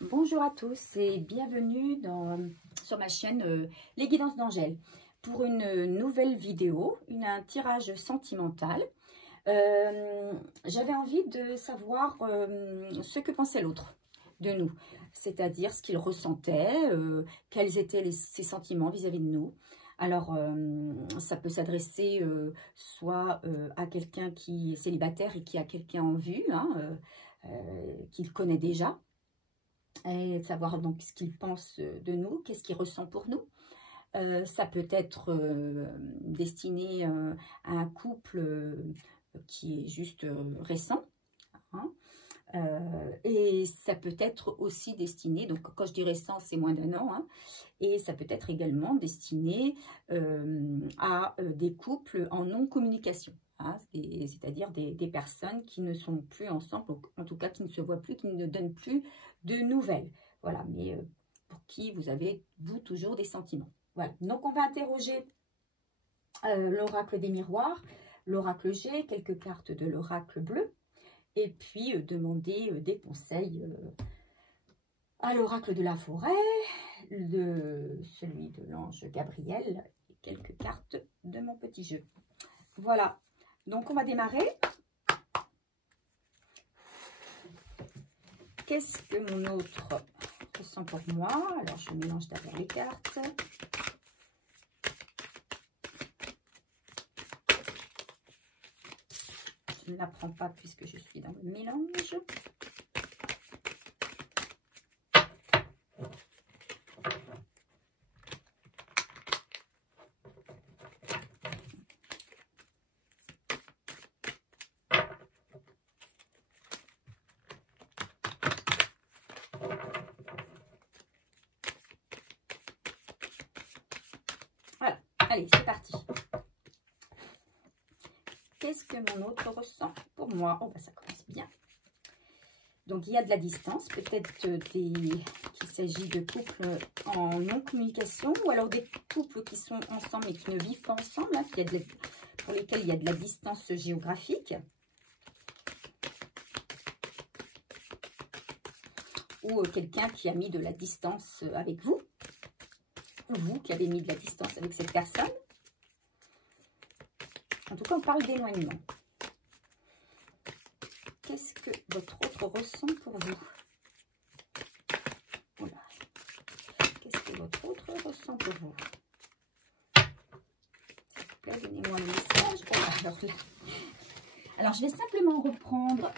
Bonjour à tous et bienvenue sur ma chaîne Les Guidances d'Angèle pour une nouvelle vidéo, un tirage sentimental. J'avais envie de savoir ce que pensait l'autre de nous, c'est-à-dire ce qu'il ressentait, quels étaient ses sentiments vis-à-vis de nous. Alors, ça peut s'adresser soit à quelqu'un qui est célibataire et qui a quelqu'un en vue, qu'il connaît déjà, et de savoir donc ce qu'il pense de nous, qu'est-ce qu'il ressent pour nous. Ça peut être destiné à un couple qui est juste récent, hein. Et ça peut être aussi destiné, donc quand je dis récent, c'est moins d'1 an, hein, et ça peut être également destiné à des couples en non-communication, hein, c'est-à-dire des personnes qui ne sont plus ensemble, en tout cas qui ne se voient plus, qui ne donnent plus de nouvelles. Voilà, mais pour qui vous avez, vous, toujours des sentiments. Voilà, donc on va interroger l'oracle des miroirs, l'oracle G, quelques cartes de l'oracle bleu, et puis demander des conseils à l'oracle de la forêt, celui de l'ange Gabriel, et quelques cartes de mon petit jeu. Voilà, donc on va démarrer. Qu'est-ce que mon autre ressent pour moi? Alors je mélange d'abord les cartes. Je ne la prends pas puisque je suis dans le mélange. Voilà, allez, c'est parti. Qu'est-ce que mon autre ressent pour moi? Oh, bah, ça commence bien. Donc, il y a de la distance, peut-être qu'il s'agit de couples en non-communication ou alors des couples qui sont ensemble et qui ne vivent pas ensemble, hein, pour lesquels il y a de la distance géographique. Ou quelqu'un qui a mis de la distance avec vous, ou vous qui avez mis de la distance avec cette personne. En tout cas, on parle d'éloignement. Qu'est-ce que votre autre ressent pour vous? Voilà. Qu'est-ce que votre autre ressent pour vous? S'il vous plaît, donnez-moi le message. Voilà, alors, je vais simplement reprendre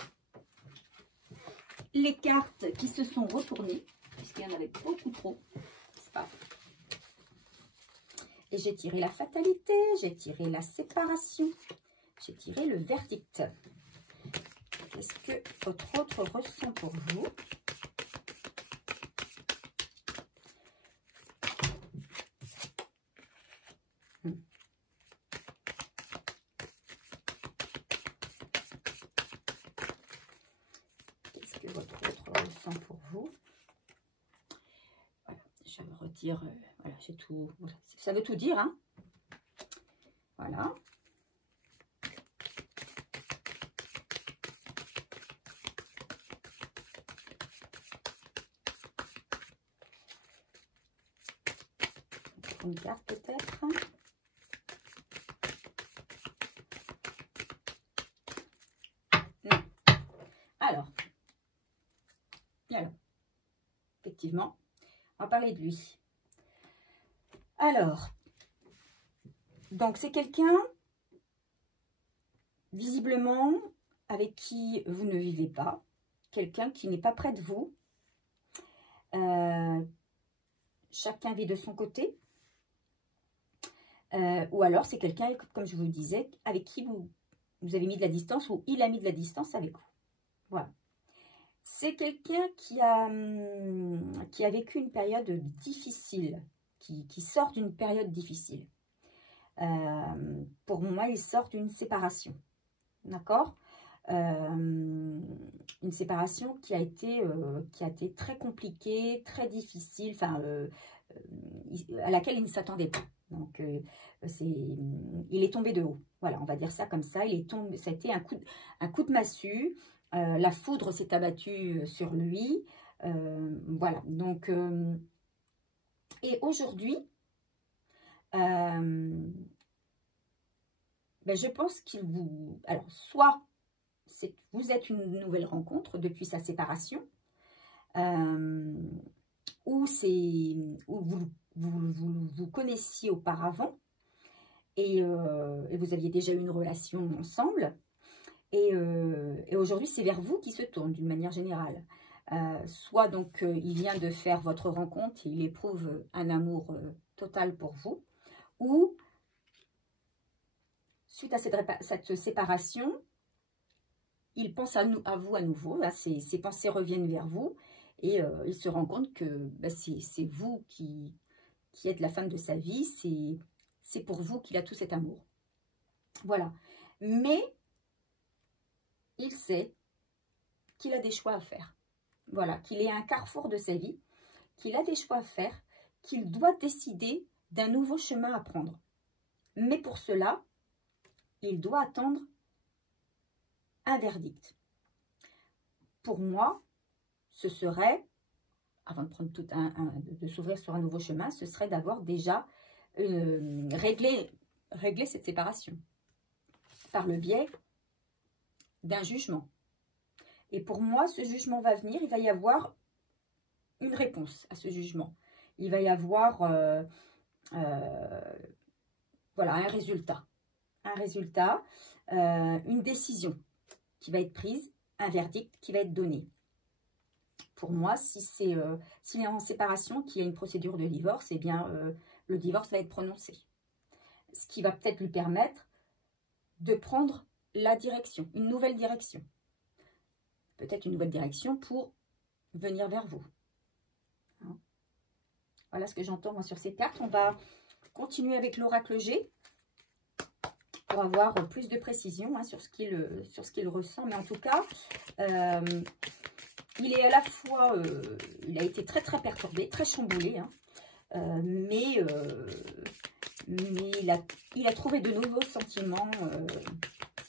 les cartes qui se sont retournées, puisqu'il y en avait beaucoup trop. C'est pas vrai. Et j'ai tiré la fatalité, j'ai tiré la séparation, j'ai tiré le verdict. Qu'est-ce que votre autre ressent pour vous? Qu'est-ce que votre autre ressent pour vous? Voilà, je me retire. Voilà, j'ai tout. Voilà, ça veut tout dire, hein? Voilà. Une carte peut-être. Non. Alors, effectivement, on va parler de lui. Alors, donc c'est quelqu'un, visiblement, avec qui vous ne vivez pas, quelqu'un qui n'est pas près de vous. Chacun vit de son côté. Ou alors c'est quelqu'un, comme je vous le disais, avec qui vous avez mis de la distance ou il a mis de la distance avec vous. Voilà. C'est quelqu'un qui a vécu une période difficile, qui sort d'une période difficile. Pour moi, il sort d'une séparation. D'accord? Une séparation qui a été très compliquée, très difficile, enfin, à laquelle il ne s'attendait pas. Donc, il est tombé de haut. Voilà, on va dire ça comme ça. Ça a été un coup de massue. La foudre s'est abattue sur lui. Voilà, donc, et aujourd'hui, ben, je pense qu'il vous... Alors, soit vous êtes une nouvelle rencontre depuis sa séparation, ou vous connaissiez auparavant, et vous aviez déjà eu une relation ensemble, et aujourd'hui, c'est vers vous qui se tourne d'une manière générale. Soit donc il vient de faire votre rencontre et il éprouve un amour total pour vous, ou suite à cette séparation, il pense à vous à nouveau, là, ses pensées reviennent vers vous et il se rend compte que ben, c'est vous qui êtes la femme de sa vie, c'est pour vous qu'il a tout cet amour. Voilà, mais il sait qu'il a des choix à faire. Voilà, qu'il est à un carrefour de sa vie, qu'il a des choix à faire, qu'il doit décider d'un nouveau chemin à prendre. Mais pour cela, il doit attendre un verdict. Pour moi, ce serait, avant de prendre de s'ouvrir sur un nouveau chemin, ce serait d'avoir déjà réglé cette séparation par le biais d'un jugement. Et pour moi, ce jugement va venir, il va y avoir une réponse à ce jugement. Il va y avoir voilà, un résultat. Une décision qui va être prise, un verdict qui va être donné. Pour moi, s'il est en séparation, qu'il y a une procédure de divorce, eh bien, le divorce va être prononcé. Ce qui va peut-être lui permettre de prendre la direction, une nouvelle direction. Peut-être une nouvelle direction pour venir vers vous. Hein? Voilà ce que j'entends moi sur ces cartes. On va continuer avec l'oracle G pour avoir plus de précision hein, sur ce qu'il ressent. Mais en tout cas, il est à la fois, il a été très très perturbé, très chamboulé, hein, mais il a trouvé de nouveaux sentiments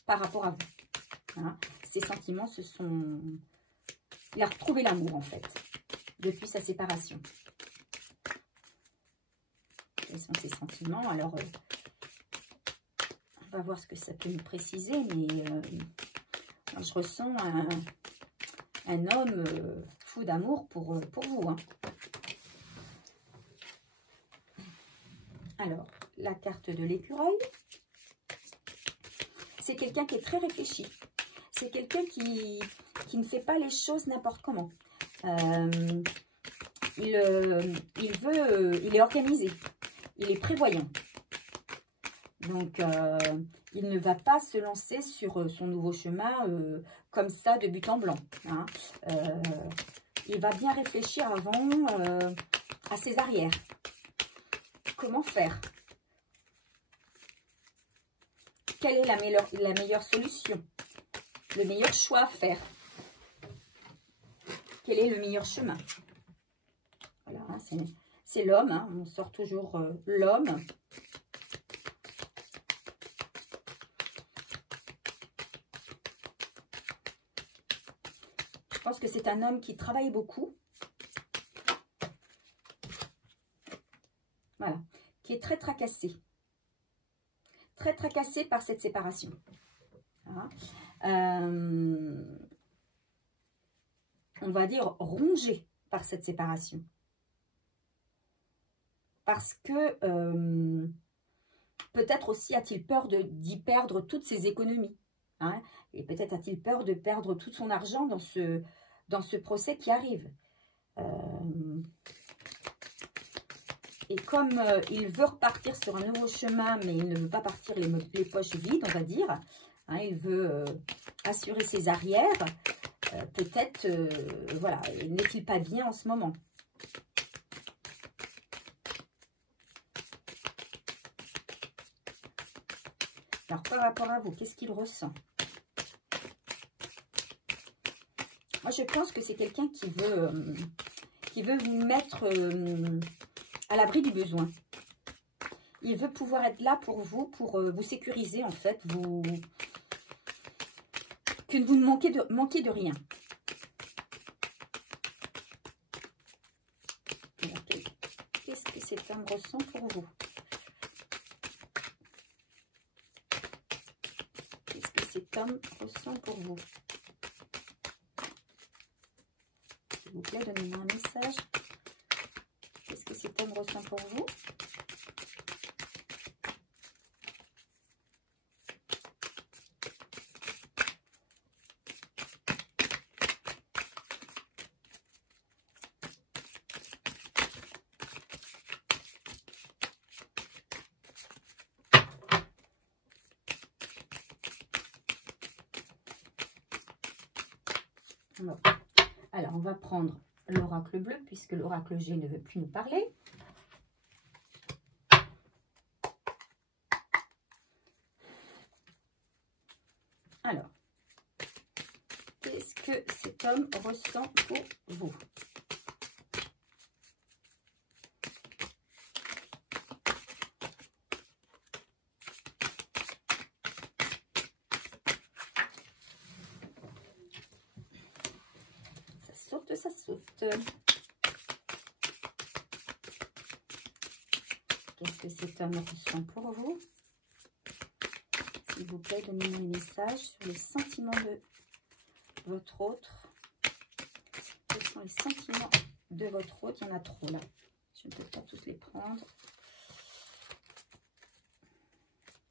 par rapport à vous. Hein. Ces sentiments se sont... Il a retrouvé l'amour, en fait, depuis sa séparation. Quels sont ses sentiments? Alors, on va voir ce que ça peut nous préciser, mais je ressens un homme fou d'amour pour vous. Hein. Alors, la carte de l'écureuil. C'est quelqu'un qui est très réfléchi. C'est quelqu'un qui ne fait pas les choses n'importe comment. Il est organisé. Il est prévoyant. Donc, il ne va pas se lancer sur son nouveau chemin comme ça, de but en blanc. Hein. Il va bien réfléchir avant à ses arrières. Comment faire? Quelle est la meilleure solution? Le meilleur choix à faire? Quel est le meilleur chemin? Voilà, hein, c'est l'homme. Hein, on sort toujours l'homme. Je pense que c'est un homme qui travaille beaucoup. Voilà, qui est très tracassé. Très tracassé par cette séparation. Hein. On va dire rongé par cette séparation. Parce que peut-être aussi a-t-il peur d'y perdre toutes ses économies. Hein, et peut-être a-t-il peur de perdre tout son argent dans ce procès qui arrive. Et comme il veut repartir sur un nouveau chemin, mais il ne veut pas partir les poches vides, on va dire. Hein, il veut assurer ses arrières. Peut-être, voilà, n'est-il pas bien en ce moment? Alors, par rapport à vous, qu'est-ce qu'il ressent? Moi, je pense que c'est quelqu'un qui veut vous mettre à l'abri du besoin. Il veut pouvoir être là pour vous sécuriser, en fait, que vous ne manquiez de rien. Alors, qu'est-ce que cet homme ressent pour vous? Qu'est-ce que cet homme ressent pour vous? S'il vous plaît, donnez-moi un message. Qu'est-ce que cet homme ressent pour vous? Alors, on va prendre l'oracle bleu, puisque l'oracle G ne veut plus nous parler. Alors, qu'est-ce que cet homme ressent pour vous? Ça saute. Qu'est-ce que cet homme ressent pour vous? S'il vous plaît, donnez-moi un message sur les sentiments de votre autre. Quels sont les sentiments de votre autre? Il y en a trop là. Je ne peux pas tous les prendre.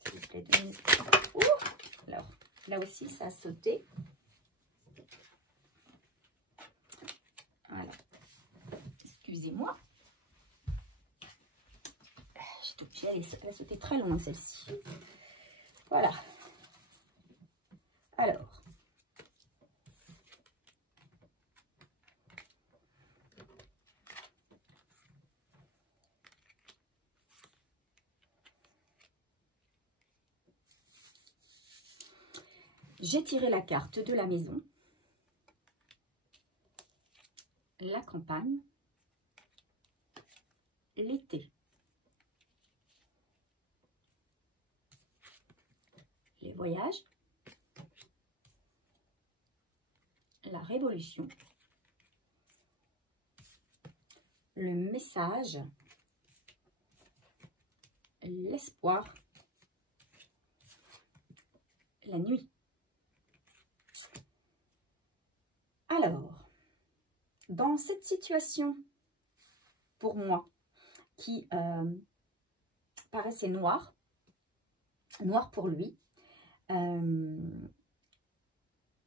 S'il vous plaît, donnez-moi. Alors, là aussi, ça a sauté. Voilà. Excusez-moi. J'ai obligée d'aller sauter très loin, celle-ci. Voilà. Alors. J'ai tiré la carte de la maison. La campagne, l'été, les voyages, la révolution, le message, l'espoir, la nuit. Alors, dans cette situation, pour moi, qui paraissait noire pour lui, il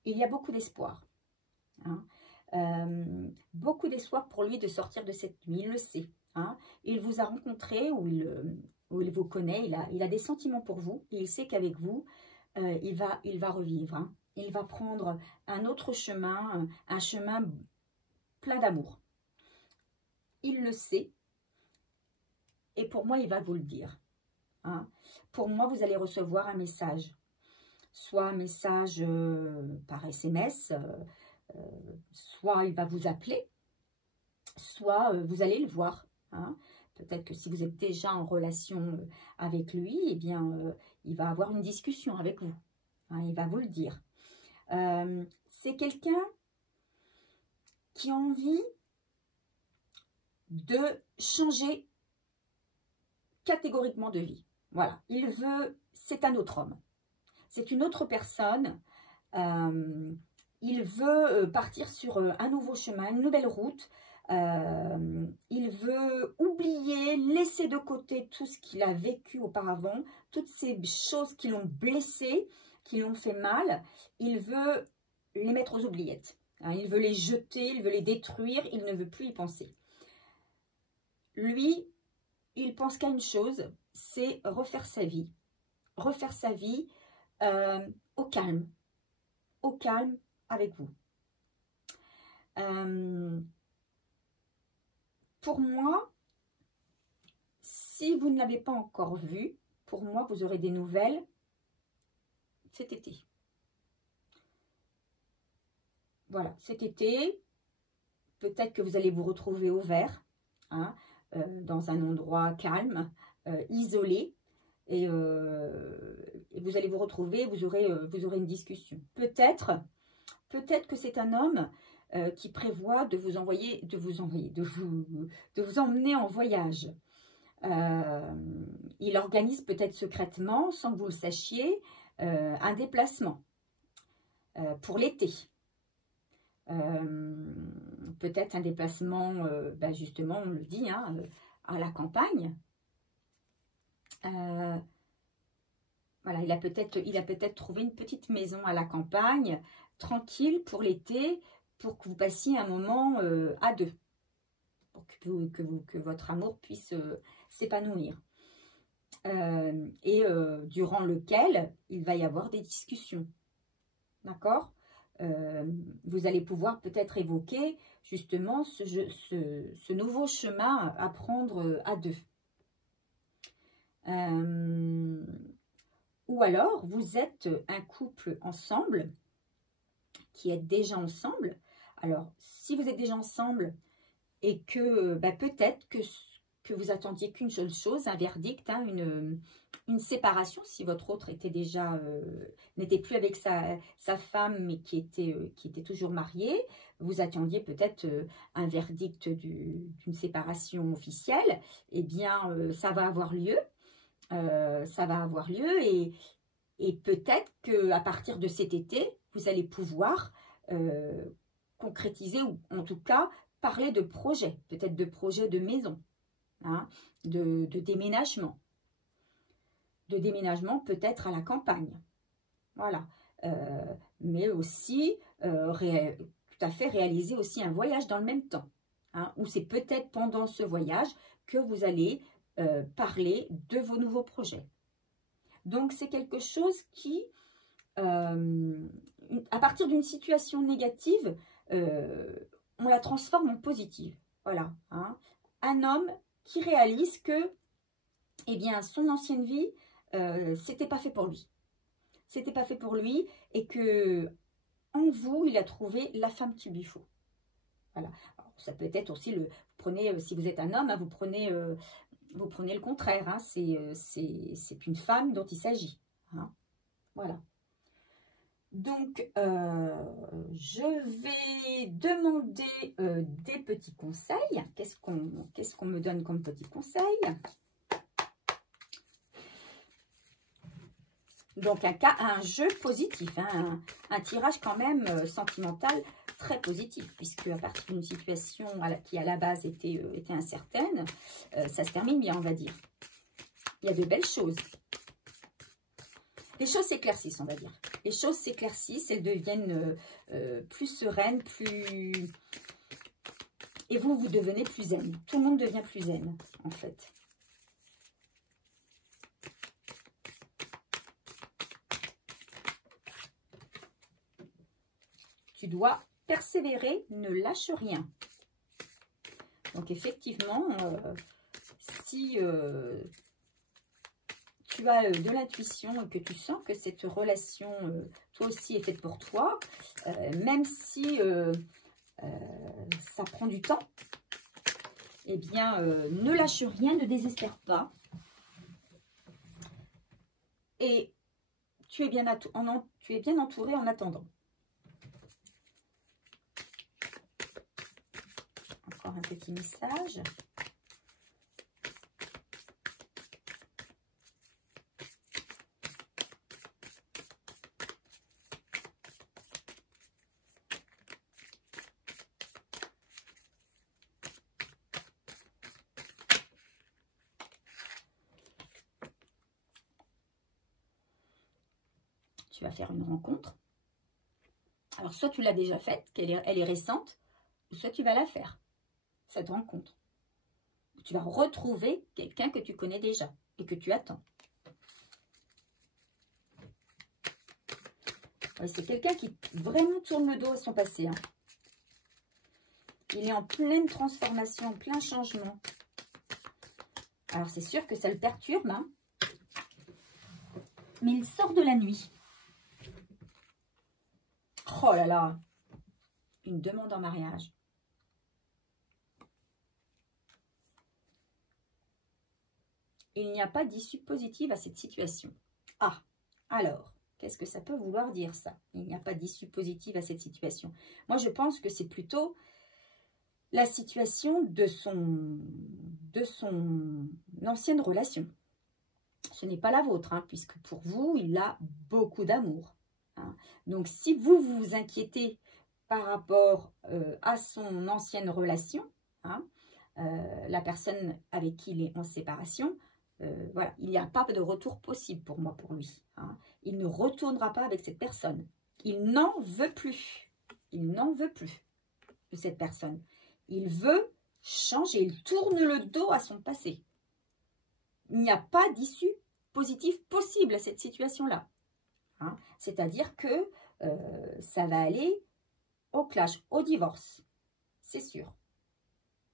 y a beaucoup d'espoir. Hein. Beaucoup d'espoir pour lui de sortir de cette nuit, il le sait. Hein. Il vous a rencontré, ou il vous connaît, il a des sentiments pour vous, et il sait qu'avec vous, il va revivre. Hein. Il va prendre un autre chemin, un chemin plein d'amour. Il le sait. Et pour moi, il va vous le dire. Hein. Pour moi, vous allez recevoir un message. Soit un message par SMS, soit il va vous appeler, soit vous allez le voir. Hein. Peut-être que si vous êtes déjà en relation avec lui, eh bien, il va avoir une discussion avec vous. Hein, il va vous le dire. C'est quelqu'un qui a envie de changer catégoriquement de vie. Voilà, il veut, c'est un autre homme. C'est une autre personne. Il veut partir sur un nouveau chemin, une nouvelle route. Il veut oublier, laisser de côté tout ce qu'il a vécu auparavant, toutes ces choses qui l'ont blessé, qui l'ont fait mal. Il veut les mettre aux oubliettes. Hein, il veut les jeter, il veut les détruire, il ne veut plus y penser. Lui, il pense qu'à une chose, c'est refaire sa vie. Refaire sa vie au calme avec vous. Pour moi, si vous ne l'avez pas encore vu, pour moi, vous aurez des nouvelles cet été. Voilà, cet été, peut-être que vous allez vous retrouver au vert, hein, dans un endroit calme, isolé, et vous allez vous retrouver, vous aurez une discussion. Peut-être que c'est un homme qui prévoit de vous emmener en voyage. Il organise peut-être secrètement, sans que vous le sachiez, un déplacement pour l'été. Peut-être un déplacement, justement, on le dit, hein, à la campagne. Voilà, il a peut-être trouvé une petite maison à la campagne, tranquille pour l'été, pour que vous passiez un moment à deux, pour que votre amour puisse s'épanouir. Durant lequel il va y avoir des discussions. D'accord ? Vous allez pouvoir peut-être évoquer justement ce nouveau chemin à prendre à deux. Ou alors, vous êtes un couple ensemble, qui êtes déjà ensemble. Alors, si vous êtes déjà ensemble et que peut-être que vous attendiez qu'une seule chose, un verdict, hein, une séparation, si votre autre était déjà n'était plus avec sa femme, mais qui était toujours marié, vous attendiez peut-être un verdict d'une séparation officielle, eh bien, ça va avoir lieu. Et peut-être qu'à partir de cet été, vous allez pouvoir concrétiser ou en tout cas parler de projets, peut-être de projets de maison, hein, de déménagement. De déménagement peut-être à la campagne. Voilà. Mais aussi, tout à fait réaliser aussi un voyage dans le même temps. Hein, ou c'est peut-être pendant ce voyage que vous allez parler de vos nouveaux projets. Donc, c'est quelque chose qui, à partir d'une situation négative, on la transforme en positive. Voilà. Hein. Un homme qui réalise que, eh bien, son ancienne vie, c'était pas fait pour lui. C'était pas fait pour lui et que, en vous, il a trouvé la femme qu'il lui faut. Voilà. Alors, ça peut être aussi si vous êtes un homme, hein, vous prenez le contraire, hein, c'est une femme dont il s'agit. Hein, voilà. Donc, je vais demander des petits conseils. Qu'est-ce qu'on me donne comme petits conseils? Donc, un jeu positif, hein, un tirage quand même sentimental très positif, puisque à partir d'une situation qui à la base était incertaine, ça se termine bien, on va dire. Il y a de belles choses. Les choses s'éclaircissent, on va dire. Les choses s'éclaircissent, elles deviennent plus sereines, plus... Et vous devenez plus zen. Tout le monde devient plus zen, en fait. Tu dois persévérer, ne lâche rien. Donc, effectivement, si tu as de l'intuition et que tu sens que cette relation, toi aussi, est faite pour toi, même si ça prend du temps, eh bien, ne lâche rien, ne désespère pas. Et tu es bien entouré en attendant. Encore un petit message. Tu vas faire une rencontre. Alors, soit tu l'as déjà faite, elle est récente, ou soit tu vas la faire, cette rencontre. Tu vas retrouver quelqu'un que tu connais déjà et que tu attends. Ouais, c'est quelqu'un qui vraiment tourne le dos à son passé. Hein. Il est en pleine transformation, en plein changement. Alors, c'est sûr que ça le perturbe, hein, mais il sort de la nuit. Oh là là, une demande en mariage. Il n'y a pas d'issue positive à cette situation. Ah, alors, Qu'est-ce que ça peut vouloir dire, ça? Il n'y a pas d'issue positive à cette situation. Moi, je pense que c'est plutôt la situation de son ancienne relation. Ce n'est pas la vôtre, hein, puisque pour vous, il a beaucoup d'amour. Hein. Donc, si vous vous inquiétez par rapport à son ancienne relation, hein, la personne avec qui il est en séparation, voilà, il n'y a pas de retour possible pour moi, pour lui. Hein. Il ne retournera pas avec cette personne. Il n'en veut plus. Il n'en veut plus de cette personne. Il veut changer. Il tourne le dos à son passé. Il n'y a pas d'issue positive possible à cette situation-là. Hein. C'est-à-dire que ça va aller au clash, au divorce. C'est sûr.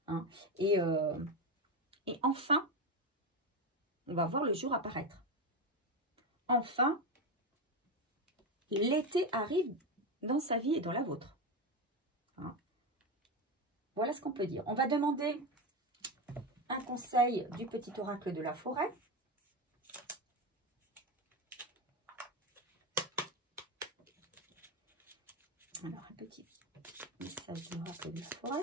Hein. Et enfin, on va voir le jour apparaître. Enfin, l'été arrive dans sa vie et dans la vôtre. Hein. Voilà ce qu'on peut dire. On va demander un conseil du petit oracle de la forêt. Alors, un petit message de l'oracle de la forêt.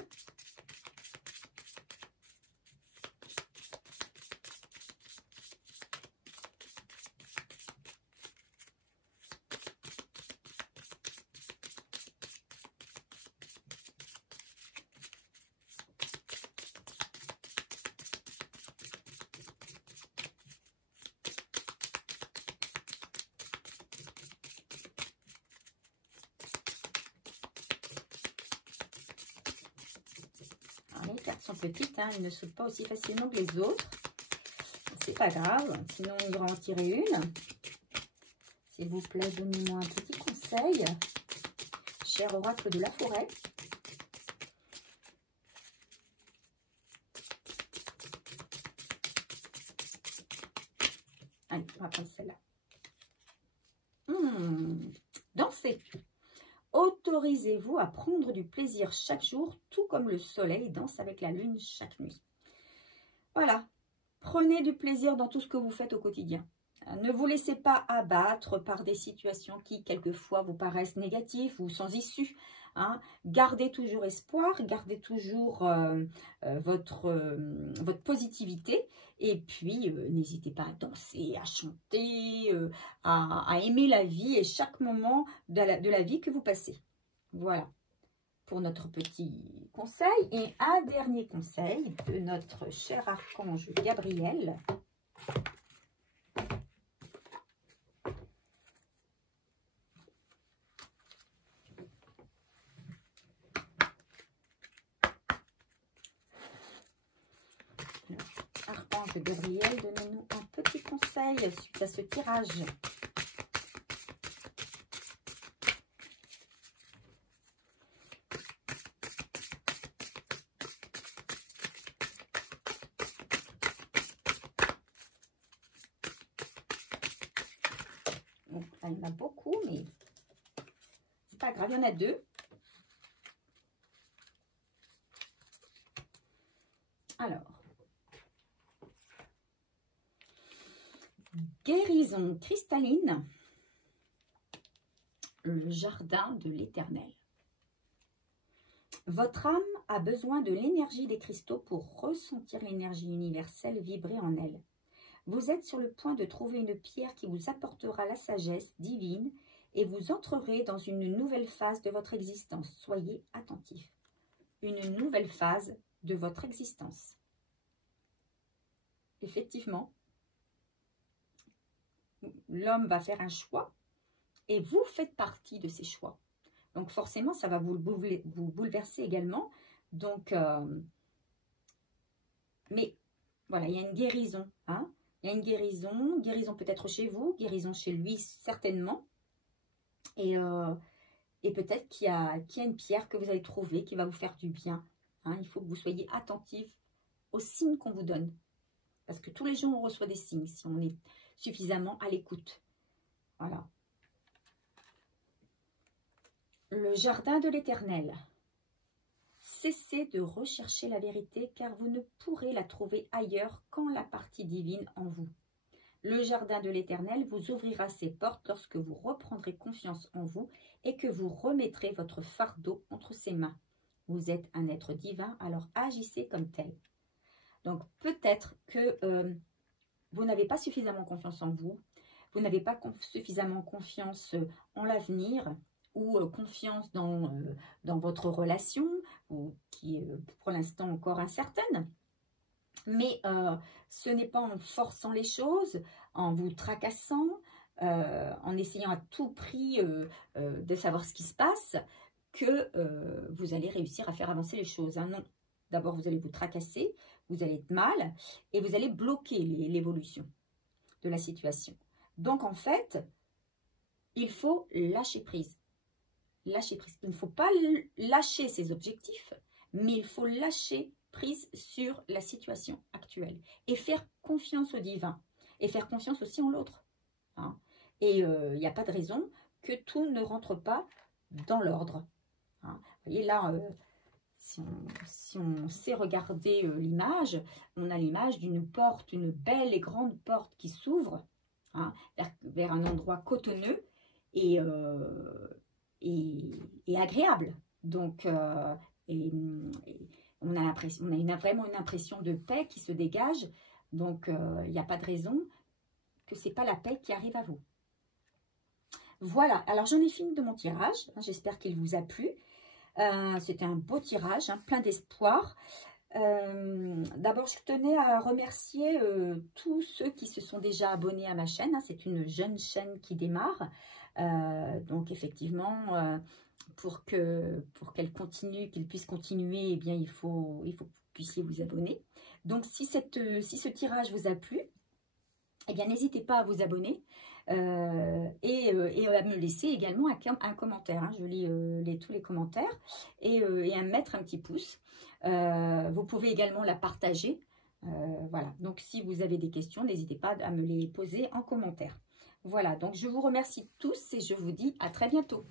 Les cartes sont petites, hein, elles ne sautent pas aussi facilement que les autres. C'est pas grave, sinon on ira en tirer une. S'il vous plaît, donnez-moi un petit conseil, cher oracle de la forêt. Allez, on va prendre celle-là. Dansez. Autorisez-vous à prendre du plaisir chaque jour, tout comme le soleil danse avec la lune chaque nuit. Voilà, prenez du plaisir dans tout ce que vous faites au quotidien. Ne vous laissez pas abattre par des situations qui, quelquefois, vous paraissent négatives ou sans issue. Hein. Gardez toujours espoir, gardez toujours votre positivité. Et puis, n'hésitez pas à danser, à chanter, à aimer la vie et chaque moment de la vie que vous passez. Voilà pour notre petit conseil. Et un dernier conseil de notre cher archange Gabriel. Archange Gabriel, donnez-nous un petit conseil suite à ce tirage. Bon, là, il y en a beaucoup, mais c'est pas grave, il y en a deux. Alors, guérison cristalline, le jardin de l'Éternel. Votre âme a besoin de l'énergie des cristaux pour ressentir l'énergie universelle vibrer en elle. Vous êtes sur le point de trouver une pierre qui vous apportera la sagesse divine et vous entrerez dans une nouvelle phase de votre existence. Soyez attentifs. Une nouvelle phase de votre existence. Effectivement, l'homme va faire un choix et vous faites partie de ces choix. Donc forcément, ça va vous bouleverser également. Donc, mais voilà, il y a une guérison. Hein? Il y a une guérison peut-être chez vous, guérison chez lui certainement. Et peut-être qu'il y a une pierre que vous allez trouver qui va vous faire du bien. Hein? Il faut que vous soyez attentifs aux signes qu'on vous donne. Parce que tous les jours, on reçoit des signes si on est suffisamment à l'écoute. Voilà. Le jardin de l'Éternel. Cessez de rechercher la vérité car vous ne pourrez la trouver ailleurs qu'en la partie divine en vous. Le jardin de l'Éternel vous ouvrira ses portes lorsque vous reprendrez confiance en vous et que vous remettrez votre fardeau entre ses mains. Vous êtes un être divin, alors agissez comme tel. Donc peut-être que vous n'avez pas suffisamment confiance en vous, vous n'avez pas suffisamment confiance en l'avenir ou confiance dans votre relation, qui est pour l'instant encore incertaine. Mais ce n'est pas en forçant les choses, en vous tracassant, en essayant à tout prix de savoir ce qui se passe, que vous allez réussir à faire avancer les choses. Hein. Non, d'abord vous allez vous tracasser, vous allez être mal et vous allez bloquer l'évolution de la situation. Donc en fait, il faut lâcher prise. Lâcher prise. Il ne faut pas lâcher ses objectifs, mais il faut lâcher prise sur la situation actuelle et faire confiance au divin et faire confiance aussi en l'autre. Hein. Et il n'y a pas de raison que tout ne rentre pas dans l'ordre. Hein. Vous voyez là, si on sait regarder l'image, on a l'image d'une porte, une belle et grande porte qui s'ouvre hein, vers un endroit cotonneux et agréable. Donc, on a vraiment une impression de paix qui se dégage. Donc, il n'y a pas de raison que ce n'est pas la paix qui arrive à vous. Voilà, alors j'en ai fini de mon tirage. J'espère qu'il vous a plu. C'était un beau tirage, hein, plein d'espoir. D'abord, je tenais à remercier tous ceux qui se sont déjà abonnés à ma chaîne. Hein. C'est une jeune chaîne qui démarre. Donc, effectivement, pour qu'elle continue, qu'il puisse continuer, eh bien, il faut que vous puissiez vous abonner. Donc, si ce tirage vous a plu, eh bien, n'hésitez pas à vous abonner et à me laisser également un commentaire. Hein. Je lis tous les commentaires et à me mettre un petit pouce. Vous pouvez également la partager. Voilà. Donc, si vous avez des questions, n'hésitez pas à me les poser en commentaire. Voilà. Donc, je vous remercie tous et je vous dis à très bientôt.